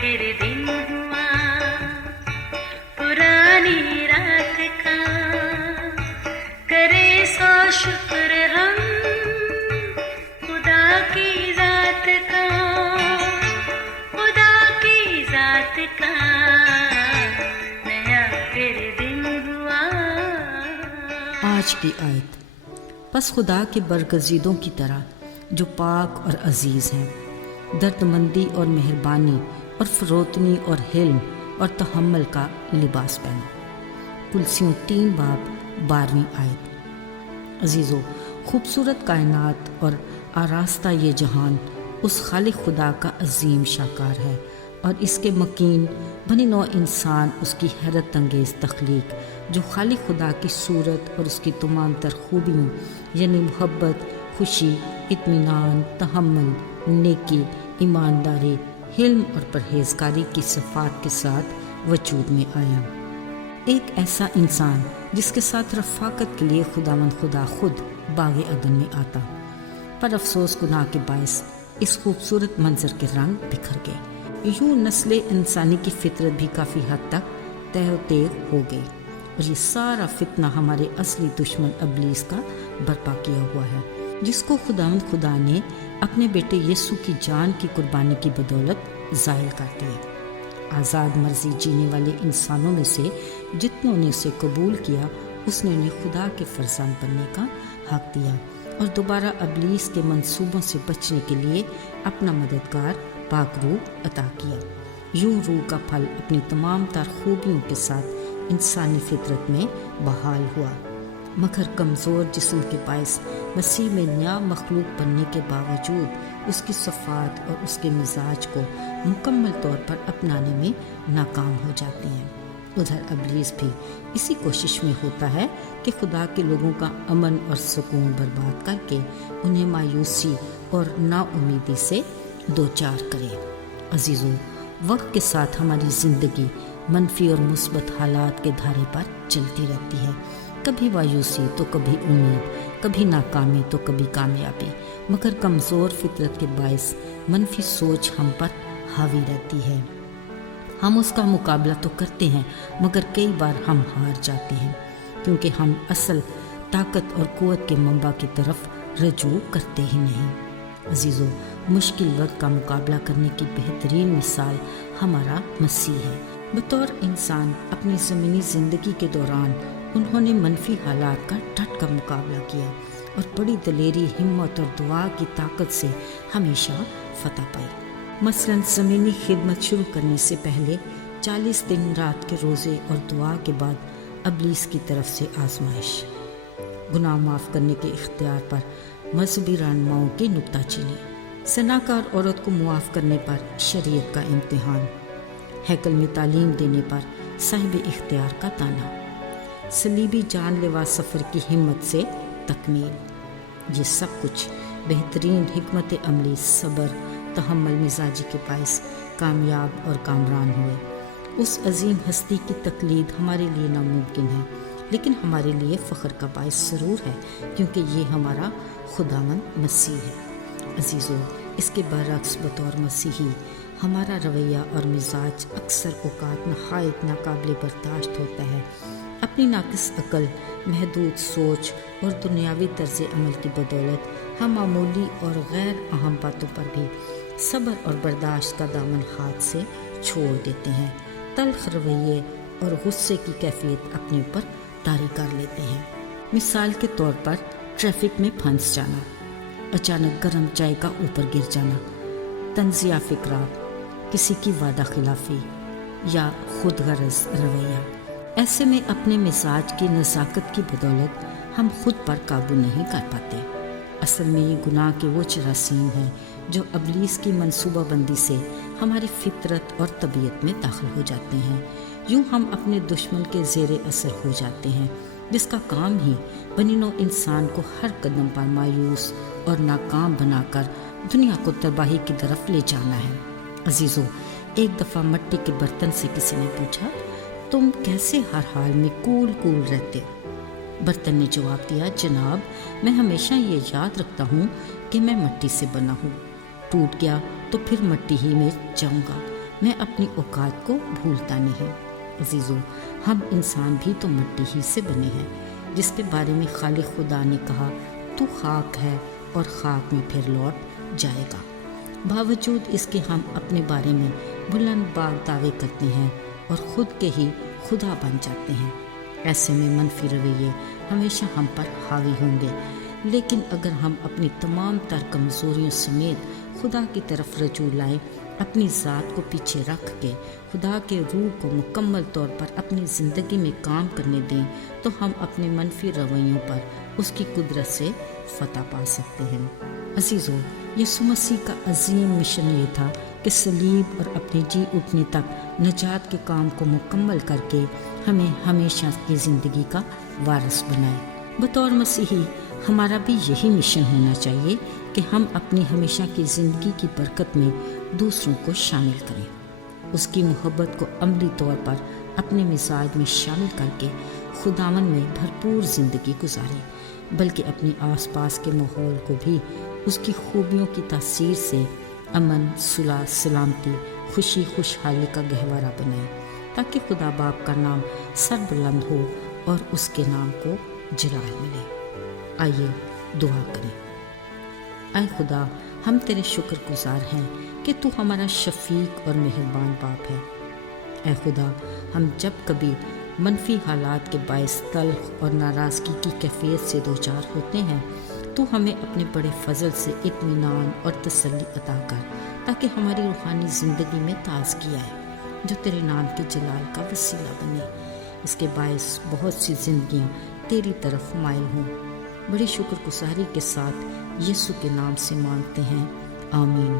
फिर दिन हुआ पुरानी रात का, करे सो शुक्र हम खुदा की जात का, खुदा की जात का, नया फिर दिन हुआ। आज की आयत। बस खुदा के बरगज़ीदों की तरह जो पाक और अजीज़ हैं, दर्दमंदी और मेहरबानी और फ़रोतनी और हिल्म और तहम्मुल का लिबास पहनो। कुलसियों 3 बाब 12वीं आयत। अजीज़ों, खूबसूरत कायनात और आरास्ता ये जहान उस खालिक खुदा का अजीम शाकार है और इसके मकीन बनी नौ इंसान उसकी हैरत अंगेज़ तख्लीक जो खालिक खुदा की सूरत और उसकी तमाम तर खूबियों यानी मोहब्बत, खुशी, इत्मीनान, तहम्मुल, नेकी, ईमानदारी, हिल्म और परहेज़गारी की सिफ़ात के साथ वजूद में आया। एक ऐसा इंसान जिसके साथ रफ़ाकत के लिए खुदावंद खुदा खुद बाग़े अदन में आता, पर अफसोस गुनाह के बायस इस खूबसूरत मंजर के रंग बिखर गए। यूँ नस्ल इंसानी की फितरत भी काफ़ी हद तक तय तेर हो गई और ये सारा फितना हमारे असली दुश्मन इब्लीस का बर्पा किया हुआ है, जिसको खुदावंद खुदा ने अपने बेटे यीशु की जान की कुर्बानी की बदौलत ज़ायल कर दिया। आज़ाद मर्जी जीने वाले इंसानों में से जितनों ने उसे कबूल किया, उसने उन्हें खुदा के फरजान बनने का हक दिया और दोबारा इब्लीस के मंसूबों से बचने के लिए अपना मददगार पाक रूह अता किया। यूं रूह का फल अपनी तमाम तर खूबियों के साथ इंसानी फितरत में बहाल हुआ, मगर कमज़ोर जिस्म के बायस मसीह में नया मखलूक बनने के बावजूद उसकी सफ़ात और उसके मिजाज को मुकम्मल तौर पर अपनाने में नाकाम हो जाते हैं। उधर इब्लीस भी इसी कोशिश में होता है कि खुदा के लोगों का अमन और सुकून बर्बाद करके उन्हें मायूसी और नाउमीदी से दो चार करे। अजीज़ों, वक्त के साथ हमारी ज़िंदगी मनफी और मुस्बत हालात के धारे पर चलती रहती है, कभी मायूसी तो कभी उम्मीद, कभी नाकामी तो कभी कामयाबी, मगर कमज़ोर फितरत के बायस मनफी सोच हम पर हावी रहती है। हम उसका मुकाबला तो करते हैं, मगर कई बार हम हार जाते हैं क्योंकि हम असल ताकत और क़ुव्वत के मंबा की तरफ रजू करते ही नहीं। अजीज़ों, मुश्किल वक्त का मुकाबला करने की बेहतरीन मिसाल हमारा मसीह है। बतौर इंसान अपनी ज़मीनी ज़िंदगी के दौरान उन्होंने मनफी हालात का डट कर मुकाबला किया और बड़ी दलेरी, हिम्मत और दुआ की ताकत से हमेशा फतह पाई। मसलन ज़मीनी खिदमत शुरू करने से पहले 40 दिन रात के रोज़े और दुआ के बाद इब्लीस की तरफ से आजमाइश, गुनाह माफ़ करने के इख्तियार पर मजहबी रहनुमाओं की नुक्ताचीनी, सनाकार औरत को मुआफ़ करने पर शरीयत का इम्तिहान, हैकल में तालीम देने पर साहिब इख्तियार का ताना, सलीबी जानलेवा सफ़र की हिम्मत से तकमील। ये सब कुछ बेहतरीन हिकमत अमली, सब्र, तहम्मुल, मिजाजी के बायस कामयाब और कामरान हुए। उस अजीम हस्ती की तकलीद हमारे लिए नामुमकिन है, लेकिन हमारे लिए फ़ख्र का बायस ज़रूर है क्योंकि ये हमारा खुदावंद मसीह है। अजीज़ों, इसके बरअक्स बतौर मसीही हमारा रवैया और मिजाज अक्सर औक़ात नहायत नाकाबिल बर्दाश्त होता है। अपनी नाक़िस अक़ल, महदूद सोच और दुनियावी तर्ज़ अमल की बदौलत हम मामूली और गैर अहम बातों पर भी सब्र और बर्दाश्त का दामन हाथ से छोड़ देते हैं। तल्ख़ रवैये और गुस्से की कैफियत अपने ऊपर तारी कर लेते हैं। मिसाल के तौर पर ट्रैफिक में फंस जाना, अचानक गर्म चाय का ऊपर गिर जाना, तंज़िया फ़िक्रा, किसी की वादा खिलाफ़ी या खुद गर्ज़ रवैया। ऐसे में अपने मिजाज की नज़ाकत की बदौलत हम खुद पर काबू नहीं कर पाते। असल में ये गुनाह के वो जरासीम हैं जो इब्लीस की मंसूबाबंदी से हमारी फितरत और तबीयत में दाखिल हो जाते हैं। यूँ हम अपने दुश्मन के ज़ेरे असर हो जाते हैं, जिसका काम ही बनीनो इंसान को हर कदम पर मायूस और नाकाम बनाकर दुनिया को तबाही की तरफ ले जाना है। अजीज़ों, एक दफ़ा मिट्टी के बर्तन से किसी ने पूछा, तुम कैसे हर हाल में कूल रहते हो? बर्तन ने जवाब दिया, जनाब, मैं हमेशा ये याद रखता हूँ कि मैं मिट्टी से बना हूँ, टूट गया तो फिर मिट्टी ही में जाऊँगा, میں اپنی اوقات کو بھولتا نہیں۔ عزیزو، ہم انسان بھی تو مٹی ہی سے بنے ہیں، جس کے بارے میں خالق خدا نے کہا تو خاک ہے اور خاک میں پھر لوٹ جائے گا۔ باوجود اس کے ہم اپنے بارے میں بلند باغ دعوے کرتے ہیں اور خود کے ہی خدا بن جاتے ہیں۔ ایسے میں منفی رویے ہمیشہ ہم پر حاوی ہوں گے، لیکن اگر ہم اپنی تمام تر کمزوریوں سمیت خدا کی طرف رجوع لائیں، اپنی ذات کو پیچھے رکھ کے خدا کے روح کو مکمل طور پر اپنی زندگی میں کام کرنے دیں، تو ہم اپنے منفی رویوں پر اس کی قدرت سے فتح پا سکتے ہیں۔ عزیزو، یسوع مسیح کا عظیم مشن یہ تھا کہ صلیب اور اپنے جی اٹھنے تک نجات کے کام کو مکمل کر کے ہمیں ہمیشہ کی زندگی کا وارث بنائے۔ بطور مسیحی ہمارا بھی یہی مشن ہونا چاہیے کہ ہم اپنی ہمیشہ کی زندگی کی برکت میں دوسروں کو شامل کریں، اس کی محبت کو عملی طور پر اپنے مزاج میں شامل کر کے خداوند میں بھرپور زندگی گزاریں، بلکہ اپنے آس پاس کے ماحول کو بھی اس کی خوبیوں کی تاثیر سے امن، صلح، سلامتی، خوشی، خوشحالی کا گہوارہ بنائیں، تاکہ خدا باپ کا نام سربلند ہو اور اس کے نام کو جلال ملے۔ آئیے دعا کریں۔ اے خدا، ہم تیرے شکر گزار ہیں کہ تو ہمارا شفیق اور مہربان باپ ہے۔ اے خدا، ہم جب کبھی منفی حالات کے باعث تلخ اور ناراضگی کی کیفیت سے دوچار ہوتے ہیں تو ہمیں اپنے بڑے فضل سے اطمینان اور تسلی عطا کر، تاکہ ہماری روحانی زندگی میں تازگی آئے جو تیرے نام کے جلال کا وسیلہ بنے۔ اس کے باعث بہت سی زندگیاں تیری طرف مائل ہوں۔ بڑی شکر گزاری کے ساتھ یسوع کے نام سے مانگتے ہیں، آمین۔